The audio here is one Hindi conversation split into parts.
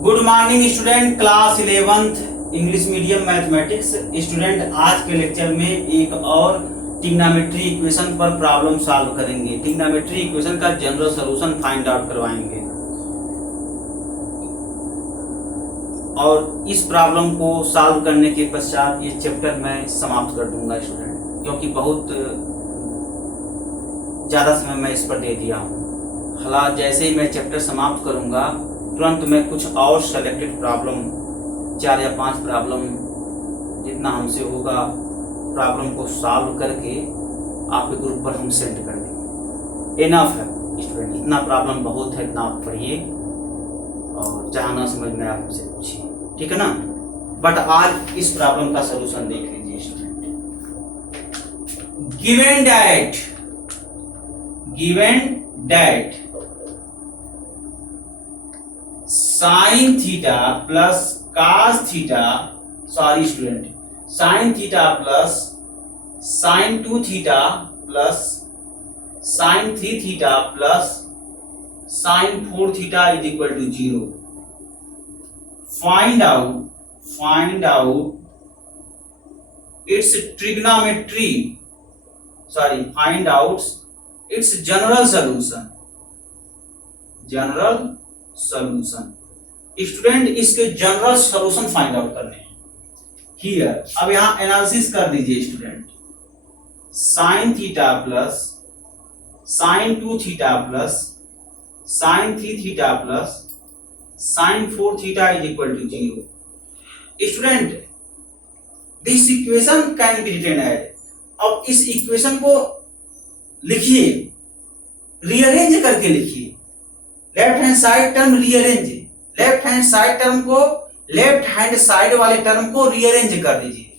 Good morning student, class 11th English medium mathematics student. आज के लेक्चर में एक और ट्रिग्नोमेट्री इक्वेशन पर प्रॉब्लम सॉल्व करेंगे। ट्रिग्नोमेट्री इक्वेशन का जनरल सॉल्यूशन फाइंड आउट करवाएंगे और इस प्रॉब्लम को सॉल्व करने के पश्चात ये चैप्टर मैं समाप्त कर दूंगा स्टूडेंट, क्योंकि बहुत ज़्यादा समय मैं इस पर दे दिया हूँ। हालांकि जैसे ही मैं चैप्टर समाप्त करूँगा तुरंत मैं कुछ और सेलेक्टेड प्रॉब्लम 4 या 5 प्रॉब्लम जितना हमसे होगा प्रॉब्लम को सॉल्व करके आपके ग्रुप पर हम सेंड कर देंगे। इनफ है स्टूडेंट, इतना प्रॉब्लम बहुत है, इतना आप पढ़िए और जहाँ ना समझ में आप हमसे पूछिए, ठीक है ना। बट आज इस प्रॉब्लम का सलूशन देख लीजिए student. Given that sine theta plus cos theta, sorry student, sine theta plus sine 2 theta plus sine 3 theta plus sine 4 theta is equal to 0। Find out its trigonometry, sorry, find out its general solution. Student इसके जनरल सॉल्यूशन फाइंड आउट करने हैं हियर। अब यहां एनालिसिस कर दीजिए student. Sine theta plus sine 2 theta plus sine 3 theta plus sine 4 theta is equal to 0। Student this equation can be written as, अब इस इक्वेशन को लिखिए, रीअरेंज करके लिखिए। Left hand side term rearrange, left hand side term को, लेफ्ट हैंड साइड वाले टर्म को रीअरेंज कर दीजिए।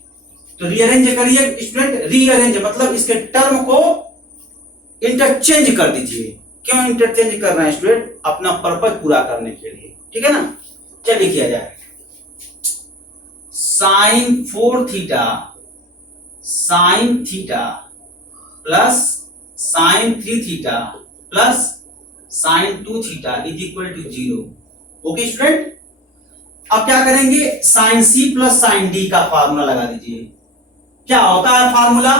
तो रीअरेंज करिए स्टूडेंट, रीअरेंज मतलब इसके टर्म को इंटरचेंज कर दीजिए। क्यों इंटरचेंज कर रहे हैं स्टूडेंट? अपना पर्पस पूरा करने के लिए, ठीक है ना। चलिए किया जाए। Sine 4 theta plus sine 3 theta plus sine 2 theta is equal to 0। Okay student, अब क्या करेंगे? Sine C plus sine D का फार्मूला लगा दीजिए। क्या होता है formula?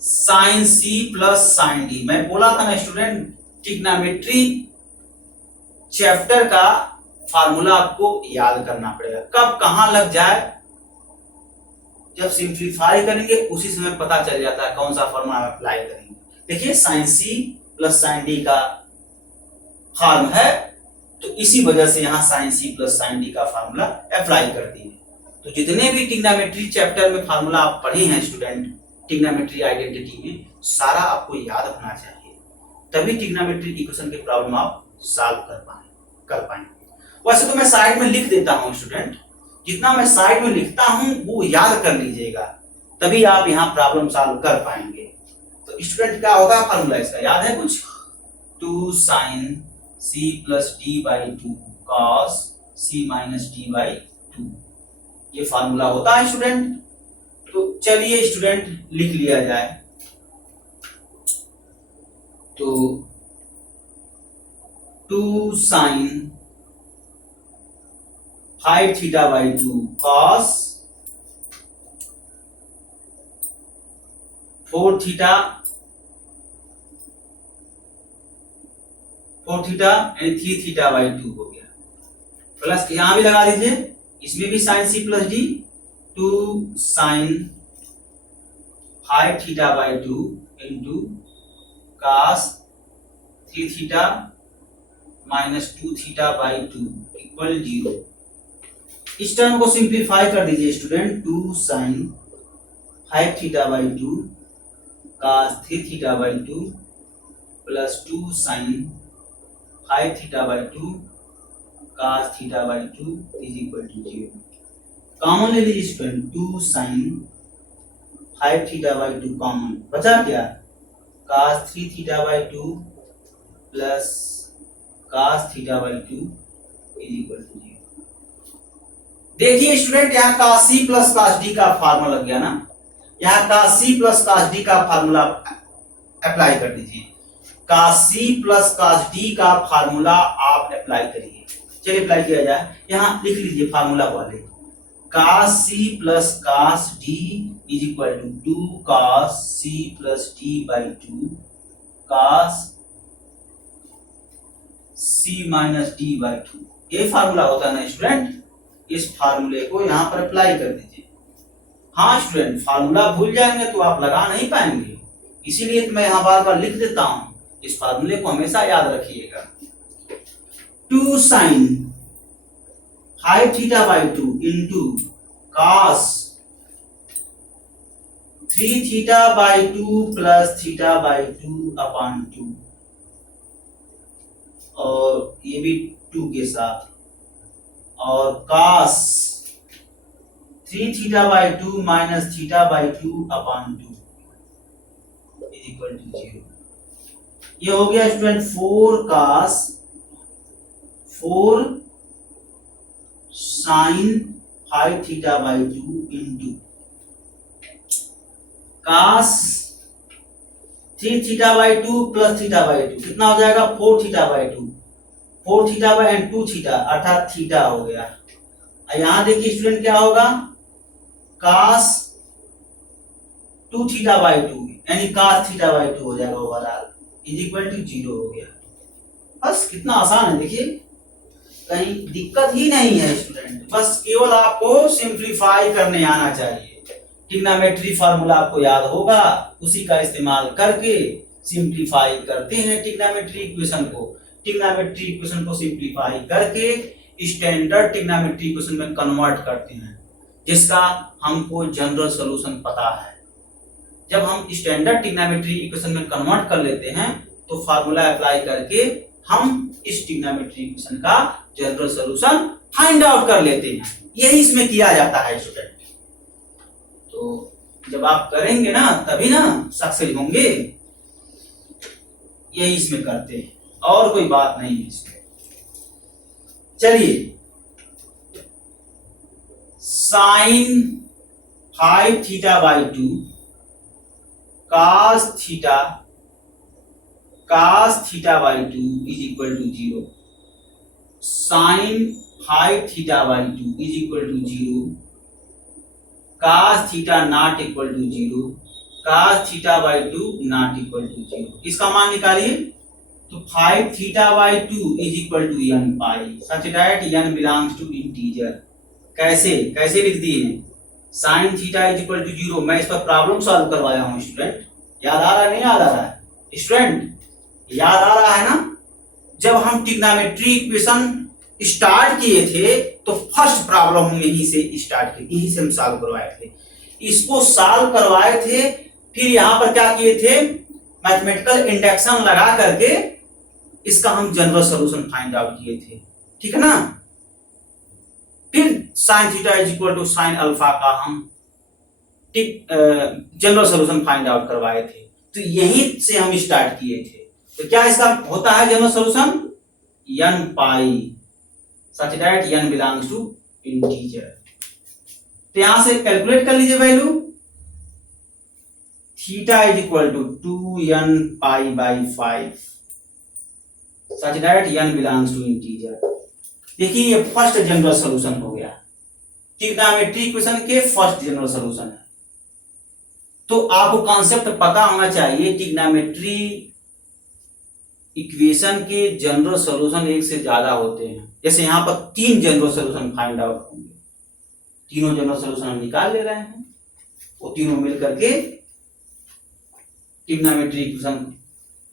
Sine C plus sine D. मैं बोला था ना स्टूडेंट, ट्रिग्नोमेट्री चैप्टर का फार्मूला आपको याद करना पड़ेगा। कब कहां लग जाए, जब सिंप्लीफाई करेंगे उसी समय पता चल जाता है कौन सा फार्मूला अप्लाई करेंगे। देखिए sine C plus sine D का फॉर्म है, तो इसी वजह से यहां sine C plus sine D का फार्मूला अप्लाई कर दिए। तो जितने भी ट्रिग्नोमेट्री चैप्टर में फार्मूला आप पढ़े हैं स्टूडेंट, ट्रिग्नोमेट्री आइडेंटिटी में, सारा आपको याद होना चाहिए, तभी ट्रिग्नोमेट्री इक्वेशन की प्रॉब्लम आप सॉल्व कर पाएंगे। वैसे तो मैं साइड में लिख देता हूं स्टूडेंट, जितना मैं साइड में लिखता हूं वो याद कर लीजिएगा, तभी आप यहां प्रॉब्लम सॉल्व कर पाएंगे। तो स्टूडेंट क्या होगा फार्मूला इसका, याद है कुछ? 2 sine C plus D by 2 cos C minus D by 2, ये फार्मूला होता है स्टूडेंट। तो चलिए स्टूडेंट लिख लिया जाए। तो 2 sine 5 theta by 2 cos 4 theta यानी 3 थीटा बाई 2 हो गया। प्लस यहां भी लगा दीजिए, इसमें भी sine C plus D. 2 sine 5 theta by 2 into cos 3 theta minus 2 theta by 2 equal 0। इस टर्म को सिंप्लीफाई कर दीजिए student. 2 sine 5 theta by 2 cos 3 theta by 2 plus 2 sine 5 theta by 2 cos theta by 2 is equal to 0। Common ले लीजिए student. 2 sine 5 theta by 2 common बचा क्या? Cos 3 theta by 2 plus cos theta by 2 is equal to 0। देखिए स्टूडेंट, यहाँ cos C plus cos D का फार्मूला लग गया ना। यहाँ cos C plus cos D का फार्मूला अप्लाई कर दीजिए। Cos C plus cos D का फार्मूला आप अप्लाई करिए। चलिए अप्लाई किया जाए। यहाँ लिख लीजिए फार्मूला वाले, cos c plus cos d is equal to 2 cos c plus d by 2 cos c minus d by 2। ये फार्मूला होता है ना स्टूडेंट, इस फार्मूले को यहाँ पर अप्लाई कर दीजिए। हाँ स्टूडेंट, फार्मूला भूल जाएंगे तो आप लगा नहीं पाएंगे, इसीलिए तो मैं यहाँ बार बार लिख देता हूँ। इस फार्मूले को हमेशा याद रखिएगा। 2 sin 5 theta by 2 into cos 3 theta by 2 plus theta by 2 upon 2, और ये भी 2 के साथ, और cos 3 theta by 2 minus theta by 2 upon 2 is equal to 0। ये हो गया student 4 cos 4 sin 5 theta by 2 into cos 3 theta by 2 plus theta by 2 कितना हो जाएगा 4 theta by 2, 4 theta by 2 theta अर्थात थीटा हो गया। यहां देखिए स्टूडेंट क्या होगा, cos 2 थीटा बाई 2 यानी cos थीटा बाई 2 हो जाएगा ओवरऑल इज इक्वल टू 0 हो गया। बस कितना आसान है, देखिए कहीं दिक्कत ही नहीं है स्टूडेंट, बस केवल आपको सिंप्लीफाई करने आना चाहिए। ट्रिग्नोमेट्री फार्मूला आपको याद होगा, उसी का इस्तेमाल करके सिंप्लीफाई करते हैं ट्रिग्नोमेट्री इक्वेशन को। ट्रिग्नोमेट्री इक्वेशन को सिंप्लीफाई करके स्टैंडर्ड ट्रिग्नोमेट्री इक्वेशन में कन्वर्ट करते हैं, जिसका हमको जनरल सॉल्यूशन पता है। जब हम स्टैंडर्ड ट्रिग्नोमेट्री इक्वेशन में कन्वर्ट कर लेते हैं तो फार्मूला अप्लाई करके हम इस ट्रिग्नोमेट्री इक्वेशन का जनरल सॉल्यूशन फाइंड आउट कर लेते हैं। यही इसमें किया जाता है स्टूडेंट। तो जब आप करेंगे ना तभी ना सक्सेस होंगे, यही इसमें करते हैं, और कोई बात नहीं है इसमें। चलिए, sine 5 theta by 2 cos theta by 2 is equal to 0, sine 5 theta by 2 is equal to 0, cos theta not equal to 0, cos theta by 2 not equal to 0। इसका मान निकालिए, तो 5 theta by 2 is equal to n pi such that n belongs to integer. कैसे कैसे लिख दिए हैं, sine theta is equal to 0। मैं इस पर प्रॉब्लम सॉल्व करवाया हूं स्टूडेंट, याद आ रहा है नहीं याद आ रहा है स्टूडेंट, याद आ रहा है ना। जब हम ट्रिग्नोमेट्री इक्वेशन स्टार्ट किए थे तो फर्स्ट प्रॉब्लम हम यहीं से स्टार्ट किए, यहीं से हम सॉल्व करवाए थे। इसको सॉल्व करवाए थे, फिर यहां पर क्या किए थे, मैथमेटिकल इंडक्शन लगा करके इसका हम जनरल सॉल्यूशन फाइंड आउट किए थे, ठीक है ना। फिर sine theta is equal to sine alpha का हम जनरल सॉल्यूशन फाइंड आउट करवाए थे। तो यहीं से हम स्टार्ट किए थे। तो क्या इसका होता है general solution, n pi such that n belongs to integer. तो यहां से कैलकुलेट कर लीजिए value, theta is equal to 2n pi by 5 such that n belongs to integer. देखिए ये फर्स्ट जनरल सॉल्यूशन हो गया, ट्रिग्नोमेट्री इक्वेशन के फर्स्ट जनरल सॉल्यूशन है। तो आपको कॉन्सेप्ट पता होना चाहिए, ट्रिग्नोमेट्री इक्वेशन के जनरल सॉल्यूशन एक से ज्यादा होते हैं। जैसे यहाँ पर 3 जनरल सॉल्यूशन फाइंड आउट होंगे, तीनों जनरल सॉल्यूशन हम निकाल ले रहे हैं, वो तीनों मिल करके ट्रिग्नोमेट्री इक्वेशन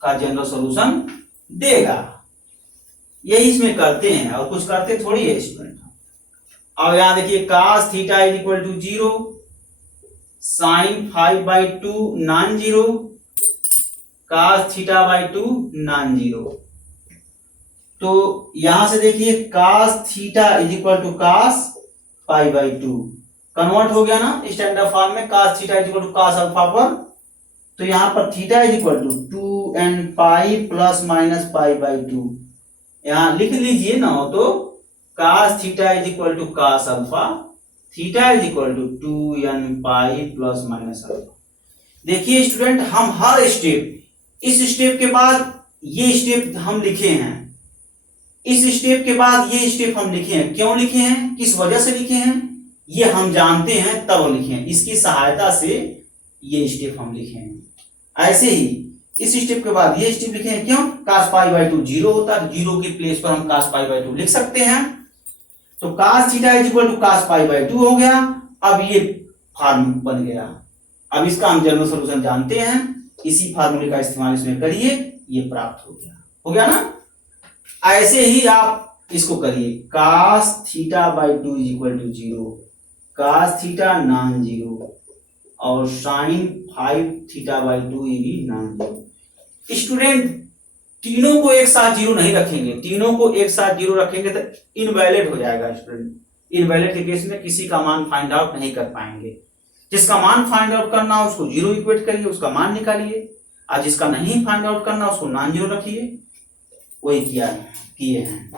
का जनरल सॉल्यूशन देगा। यही इसमें करते हैं, और कुछ करते थोड़ी है स्टूडेंट। अब यहां देखिए cos theta is equal to 0, sine 5 by 2 non zero, cos theta by 2 non zero. तो यहां से देखिए cos theta is equal to cos pi by 2 convert हो गया ना स्टैंडर्ड फॉर्म में, cos theta is equal to cos alpha पर। तो यहां पर theta is equal to 2n pi plus minus pi by 2। यहां लिख लीजिए ना हो तो cos theta is equal to cos alpha, theta is equal to 2n pi plus minus alpha. देखिए स्टूडेंट, हम हर स्टेप, इस स्टेप के बाद ये स्टेप हम लिखे हैं, इस स्टेप के बाद ये स्टेप हम लिखे हैं, क्यों लिखे हैं, किस वजह से लिखे हैं, ये हम जानते हैं तब लिखे हैं, इसकी सहायता से ये स्टेप हम लिखे हैं। ऐसे ही इस स्टेप के बाद ये स्टेप लिखे हैं, क्यों, cos पाई बाई 2 जीरो होता है, जीरो के प्लेस पर हम cos पाई बाई 2 लिख सकते हैं। तो cos theta is equal to cos pi by 2 हो गया। अब ये फार्मूला बन गया। अब इसका हम जनरल सॉल्यूशन जानते हैं, इसी फार्मूले का इस्तेमाल इसमें करिए, ये प्राप्त हो गया ना। ऐसे ही आप इसको करिए, cos theta by 2 is equal to 0, cos theta non zero और sin 5 थीटा बाई 2 ये भी नॉन जीरो। स्टूडेंट तीनों को एक साथ जीरो नहीं रखेंगे, तीनों को एक साथ जीरो रखेंगे तो इनवैलिड हो जाएगा स्टूडेंट। इनवैलिड के केस में किसी का मान फाइंड आउट नहीं कर पाएंगे। जिसका मान फाइंड आउट करना हो उसको जीरो इक्वेट करिए, उसका मान निकालिए, और जिसका नहीं फाइंड आउट करना उसको नॉन जीरो रखिए। वही किए हैं,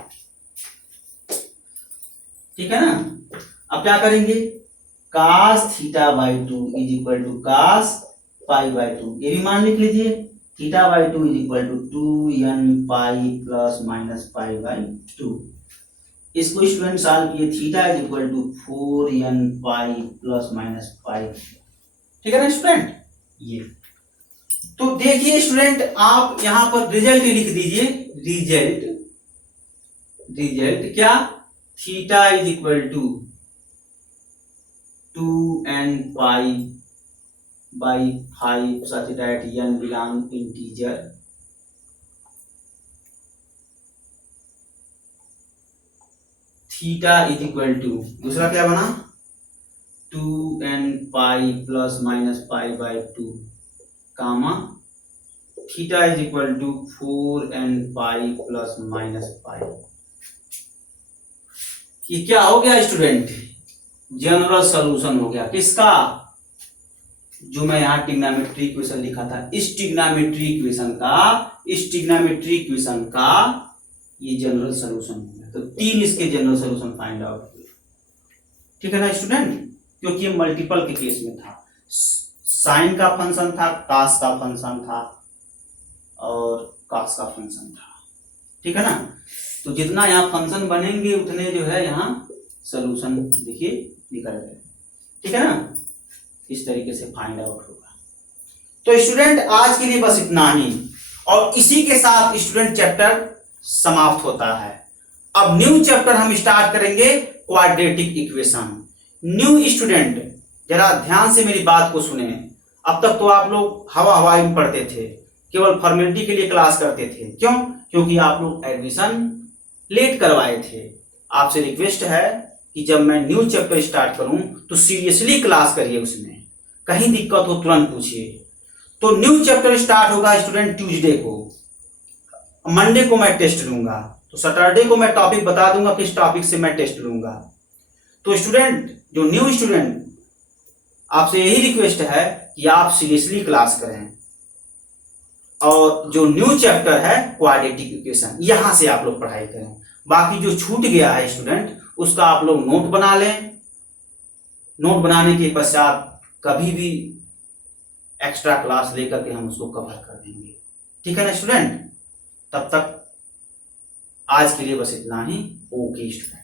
ठीक है ना। अब क्या करेंगे, cos theta by 2 is equal to cos pi by 2, ये भी मान लिख लीजिए। Theta by 2 is equal to 2n pi plus minus pi by 2। इसको स्टूडेंट सॉल्व किए, theta is equal to 4n pi plus minus pi, ठीक है ना स्टूडेंट। ये तो देखिए स्टूडेंट, आप यहां पर रिजल्ट लिख दीजिए, रिजल्ट क्या, theta is equal to 2n pi by 5 such that n belong integer, theta is equal to, दूसरा क्या बना, 2n pi plus minus pi by 2 comma theta is equal to 4n pi plus minus pi. ये क्या हो गया स्टूडेंट, जनरल सॉल्यूशन हो गया किसका, जो मैं यहाँ ट्रिग्नोमेट्री इक्वेशन लिखा था, इस ट्रिग्नोमेट्री इक्वेशन का ये जनरल सॉल्यूशन हो गया। तो तीन इसके जनरल सॉल्यूशन फाइंड आउट हुए, ठीक है ना स्टूडेंट, क्योंकि ये मल्टीपल के केस में था, साइन का फंक्शन था, cos का फंक्शन था और cos का फंक्शन था, ठीक है ना। तो जितना यहाँ फंक्शन बनेंगे उतने जो है यहाँ सॉल्यूशन देखिए निकल गए, ठीक है ना। इस तरीके से फाइंड आउट होगा। तो स्टूडेंट आज के लिए बस इतना ही, और इसी के साथ स्टूडेंट चैप्टर समाप्त होता है। अब न्यू चैप्टर हम स्टार्ट करेंगे, क्वाड्रेटिक इक्वेशन। न्यू स्टूडेंट जरा ध्यान से मेरी बात को सुने। अब तक तो आप लोग हवाई में पढ़ते थे, केवल फॉर्मेलिटी के लिए क्लास करते थे, क्यों, क्योंकि आप लोग एडमिशन लेट करवाए थे। आपसे रिक्वेस्ट है कि जब मैं न्यू चैप्टर स्टार्ट करूं तो सीरियसली क्लास करिए, उसमें कहीं दिक्कत हो तुरंत पूछिए। तो न्यू चैप्टर स्टार्ट होगा स्टूडेंट ट्यूसडे को, मंडे को मैं टेस्ट लूंगा, तो सैटरडे को मैं टॉपिक बता दूंगा किस टॉपिक से मैं टेस्ट लूंगा। तो स्टूडेंट, जो न्यू स्टूडेंट, आपसे यही रिक्वेस्ट है कि आप सीरियसली क्लास करें, और जो न्यू चैप्टर है क्वाड्रेटिक इक्वेशन, यहां से आप लोग पढ़ाई करें। बाकी जो छूट गया है स्टूडेंट, उसका आप लोग नोट बना लें। नोट बनाने के पश्चात कभी भी एक्स्ट्रा क्लास लेकर के हम उसको कवर कर देंगे, ठीक है ना स्टूडेंट। तब तक आज के लिए बस इतना ही। Okay student.